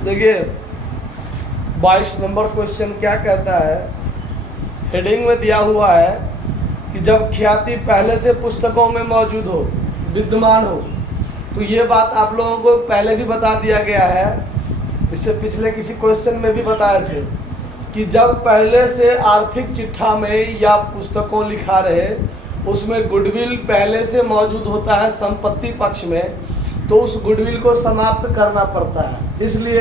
देखिए 22 number question क्या कहता है, हेडिंग में दिया हुआ है कि जब ख्याति पहले से पुस्तकों में मौजूद हो, विद्यमान हो, तो ये बात आप लोगों को पहले भी बता दिया गया है, इससे पिछले किसी क्वेश्चन में भी बताए थे कि जब पहले से आर्थिक चिट्ठा में या पुस्तकों लिखा रहे उसमें गुडविल पहले से मौजूद होता है संपत्ति पक्ष में, तो उस गुडविल को समाप्त करना पड़ता है। इसलिए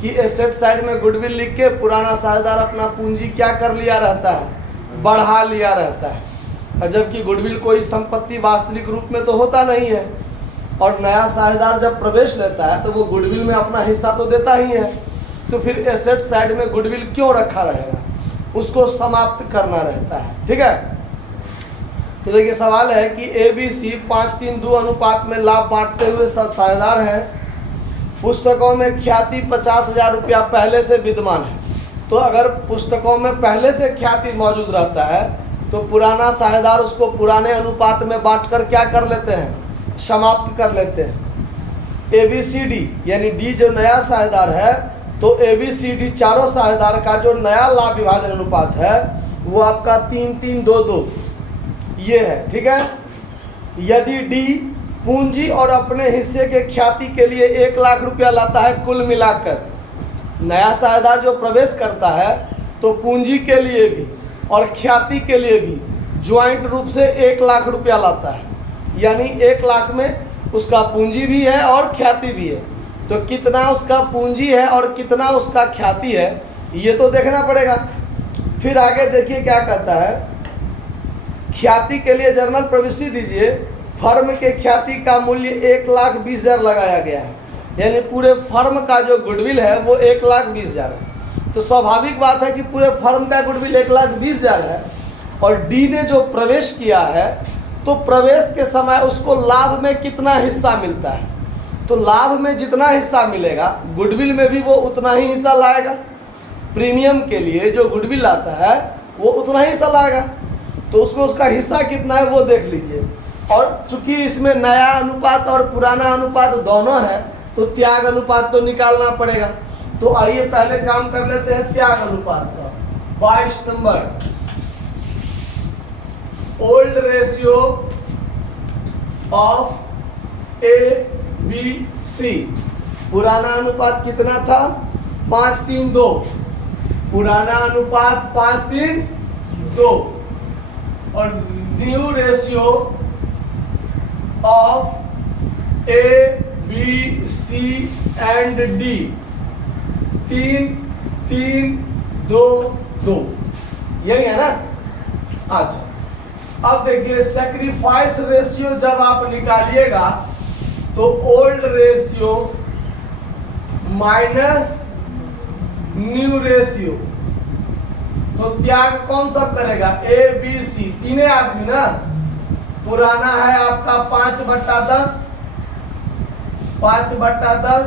कि एसेट साइड में गुडविल लिख के पुराना साझेदार अपना पूंजी क्या कर लिया रहता है, बढ़ा लिया रहता है, जबकि गुडविल कोई संपत्ति वास्तविक रूप में तो होता नहीं है। और नया साझेदार जब प्रवेश लेता है तो वो गुडविल में अपना हिस्सा तो देता ही है, तो फिर एसेट साइड में गुडविल क्यों रखा रहेगा, उसको समाप्त करना रहता है। ठीक है, तो देखिए सवाल है कि ABC 5:3:2 अनुपात में लाभ बांटते हुए साझेदार हैं, पुस्तकों में ख्याति 50,000 रुपया पहले से विद्यमान है। तो अगर पुस्तकों में पहले से ख्याति मौजूद रहता है तो पुराना साझेदार उसको पुराने अनुपात में बांटकर क्या कर लेते हैं, समाप्त कर लेते हैं। ABCD यानी डी जो नया साझेदार है, तो ABCD चारों साझेदार का जो नया लाभ विभाजन अनुपात है वो आपका 3:3:2:2 ये है। ठीक है, यदि डी पूंजी और अपने हिस्से के ख्याति के लिए 1 लाख रुपया लाता है, कुल मिलाकर नया साझेदार जो प्रवेश करता है तो पूंजी के लिए भी और ख्याति के लिए भी ज्वाइंट रूप से 1 लाख रुपया लाता है, यानी 1 लाख में उसका पूंजी भी है और ख्याति भी है। तो कितना उसका पूंजी है और कितना उसका ख्याति है ये तो देखना पड़ेगा। फिर आगे देखिए क्या कहता है, ख्याति के लिए जर्नल प्रविष्टि दीजिए। फर्म के ख्याति का मूल्य 1,20,000 लगाया गया है, यानी पूरे फर्म का जो गुडविल है वो 1,20,000 है। तो स्वाभाविक बात है कि पूरे फर्म का गुडविल 1,20,000 है और डी ने जो प्रवेश किया है तो प्रवेश के समय उसको लाभ में कितना हिस्सा मिलता है, तो लाभ में जितना हिस्सा मिलेगा गुडविल में भी वो उतना ही हिस्सा लाएगा। प्रीमियम के लिए जो गुडविल आता है वो उतना ही हिस्सा लाएगा, तो उसमें उसका हिस्सा कितना है वो देख लीजिए। और चूंकि इसमें नया अनुपात और पुराना अनुपात दोनों है तो त्याग अनुपात तो निकालना पड़ेगा। तो आइए पहले काम कर लेते हैं त्याग अनुपात का। 22 number, old ratio of ABC। पुराना अनुपात कितना था, 5:3:2। पुराना अनुपात 5:3:2 और new ratio of ABC and D 3:3:2:2, यही है ना। अच्छा अब देखिए सैक्रिफाइस रेशियो जब आप निकालिएगा तो old ratio minus new ratio, तो त्याग कौन सा करेगा, ABC, तीनों आदमी ना। पुराना है आपका 5/10, 5/10,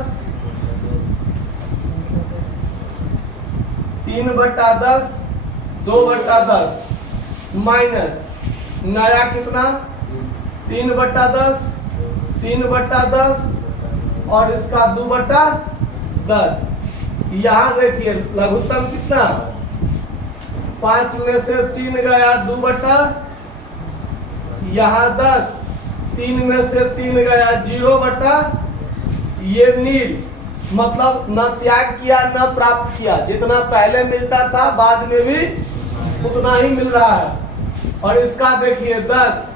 3/10, 2/10 माइनस नया कितना 3/10, 3/10 और इसका 2/10। यहाँ देखिए लघुत्तम कितना, 5 में से 3 गया 2/, यहाँ 10, 3 में से 3 गया 0/, ये नील, मतलब न त्याग किया न प्राप्त किया, जितना पहले मिलता था बाद में भी उतना ही मिल रहा है। और इसका देखिए 10,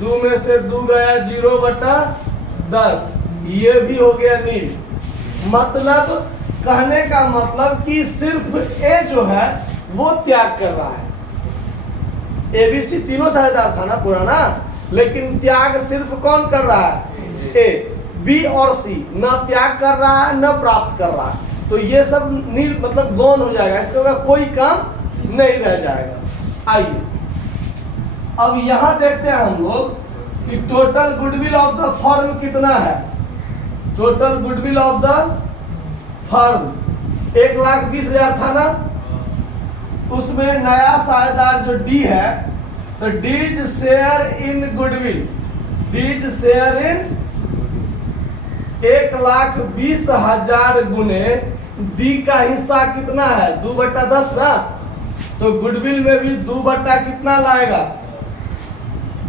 2 में से 2 गया 0/10, ये भी हो गया नील। मतलब कहने का मतलब कि सिर्फ ए जो है वो त्याग कर रहा है। ABC तीनों साझेदार था ना पुराना, लेकिन त्याग सिर्फ कौन कर रहा है, ए। B और C न त्याग कर रहा है न प्राप्त कर रहा है, तो ये सब नील मतलब गौन हो जाएगा, इसका कोई काम नहीं रह जाएगा। आइए अब यहां देखते हैं हम लोग कि total goodwill of the firm कितना है। Total goodwill of the firm 1,20,000 था ना, उसमें नया साझेदार जो डी है तो D's share in goodwill, D's share in 1,20,000 गुने डी का हिस्सा कितना है 2/10 ना, तो गुडविल में भी 2 कितना लाएगा,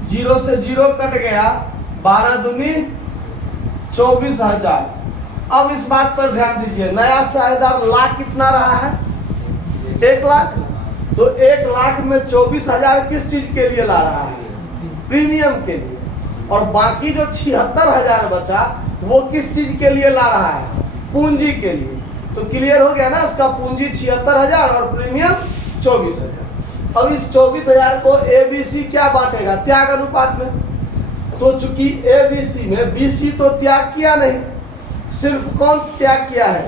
0 से 0 कट गया, 12 दूनी 24,000। अब इस बात पर ध्यान दीजिए, नया साझेदार लाख कितना रहा है 1 लाख, तो 1 लाख में 24,000 किस चीज के लिए ला रहा है, प्रीमियम के लिए, और बाकी जो 76,000 बचा वो किस चीज के लिए ला रहा है, पूंजी के लिए। तो क्लियर हो गया ना, उसका पूंजी 76,000 और प्रीमियम 24,000। अब इस 24,000 को एबीसी क्या बांटेगा, त्याग अनुपात में। तो चूंकि एबीसी में बीसी तो त्याग किया नहीं, सिर्फ कौन त्याग किया है,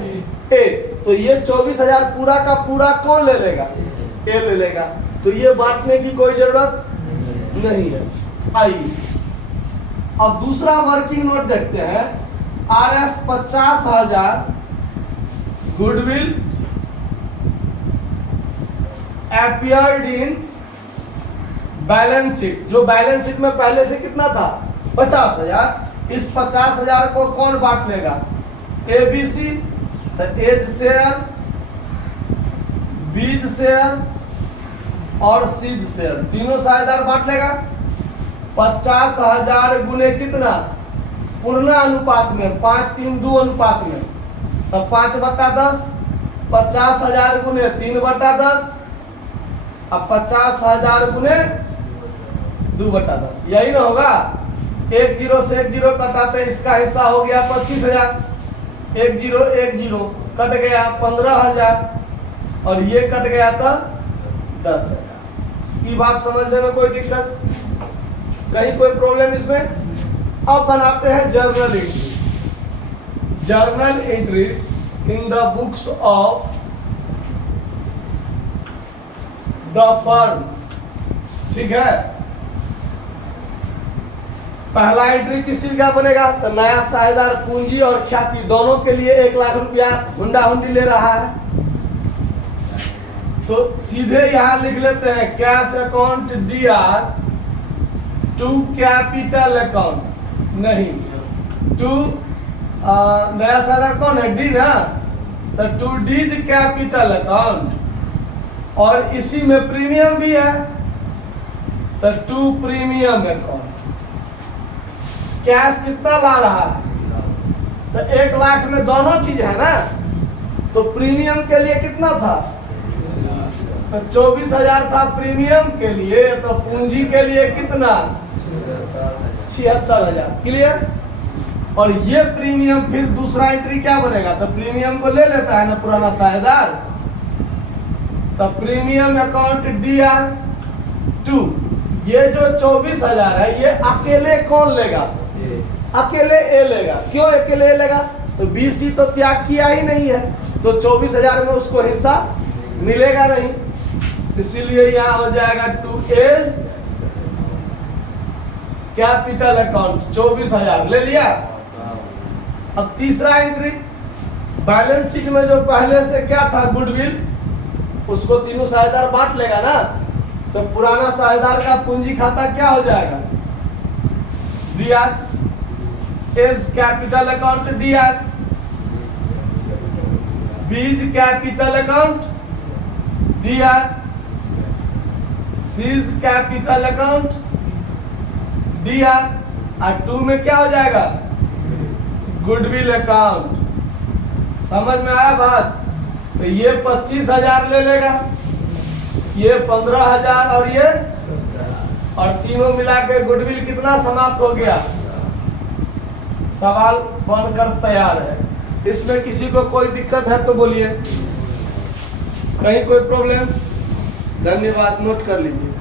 ए, तो ये 24,000 पूरा का पूरा कौन ले लेगा, ए ले लेगा, तो ये बांटने की कोई जरूरत नहीं है। आइए अब दूसरा वर्किंग नोट देखते हैं। RS 50,000 goodwill appeared in balance sheet, जो बैलेंस शीट में पहले से कितना था 50,000, इस 50,000 को कौन बांट लेगा, एबीसी, एज शेयर, बीज शेयर और सीज शेयर, तीनों साझेदार बांट लेगा। 50,000 गुने कितना, पूर्णा अनुपात में 5:3:2 अनुपात में, तो 5/10, 50,000 गुने 3/10, अब 50,000 गुने 2/10, यही ना होगा। 1 0 से 1 0 कटाते इसका हिस्सा हो गया 25,000, 1 0 1 0 कट गया 15,000, और ये कट गया तो 10,000। ये बात समझने में कोई दिक्कत, कहीं कोई प्रॉब्लम इसमें। अब बनाते हैं journal entry. Journal entry in the books of the firm, ठीक है। पहला एंट्री किस चीज का बनेगा, तो नया साझेदार पूंजी और ख्याति दोनों के लिए 1 लाख रुपया हुंडा हुंडी ले रहा है, तो सीधे यहां लिख लेते हैं cash account DR to capital account, नहीं टू नया साझेदार कौन है, डी ना, तो टू डीज कैपिटल अकाउंट, और इसी में प्रीमियम भी है, तो टू प्रीमियम अकाउंट। कैश कितना ला रहा है, तो 1 लाख में दोनों चीज है ना, तो प्रीमियम के लिए कितना था, तो 24,000 था प्रीमियम के लिए, तो पूंजी के लिए कितना 76,000, क्लियर। और ये प्रीमियम फिर दूसरा एंट्री क्या बनेगा, तो प्रीमियम को ले लेता है ना पुराना साझेदार, तो प्रीमियम अकाउंट DR 2, ये जो 24,000 है ये अकेले कौन लेगा, अकेले ए लेगा। क्यों अकेले ए लेगा, तो बीसी तो त्याग किया ही नहीं है, तो 24,000 में उसको हिस्सा मिलेगा नहीं, इसीलिए यहां हो जाएगा टू एज कैपिटल अकाउंट 24,000 ले लिया। अब तीसरा एंट्री, बैलेंस शीट में जो पहले से क्या था गुडविल, उसको तीनों साझेदार बांट लेगा ना, तो पुराना साझेदार का पूंजी खाता क्या हो जाएगा, DR A's capital account DR, B's capital account DR, C's capital account DR, और 2 में क्या हो जाएगा, गुडविल अकाउंट। समझ में आया बात, तो ये 25,000 ले लेगा, ये 15,000 और ये, और तीनों मिला के गुडविल कितना समाप्त हो गया, सवाल बनकर तैयार है। इसमें किसी को कोई दिक्कत है तो बोलिए, कहीं कोई प्रॉब्लम, धन्यवाद, नोट कर लीजिए।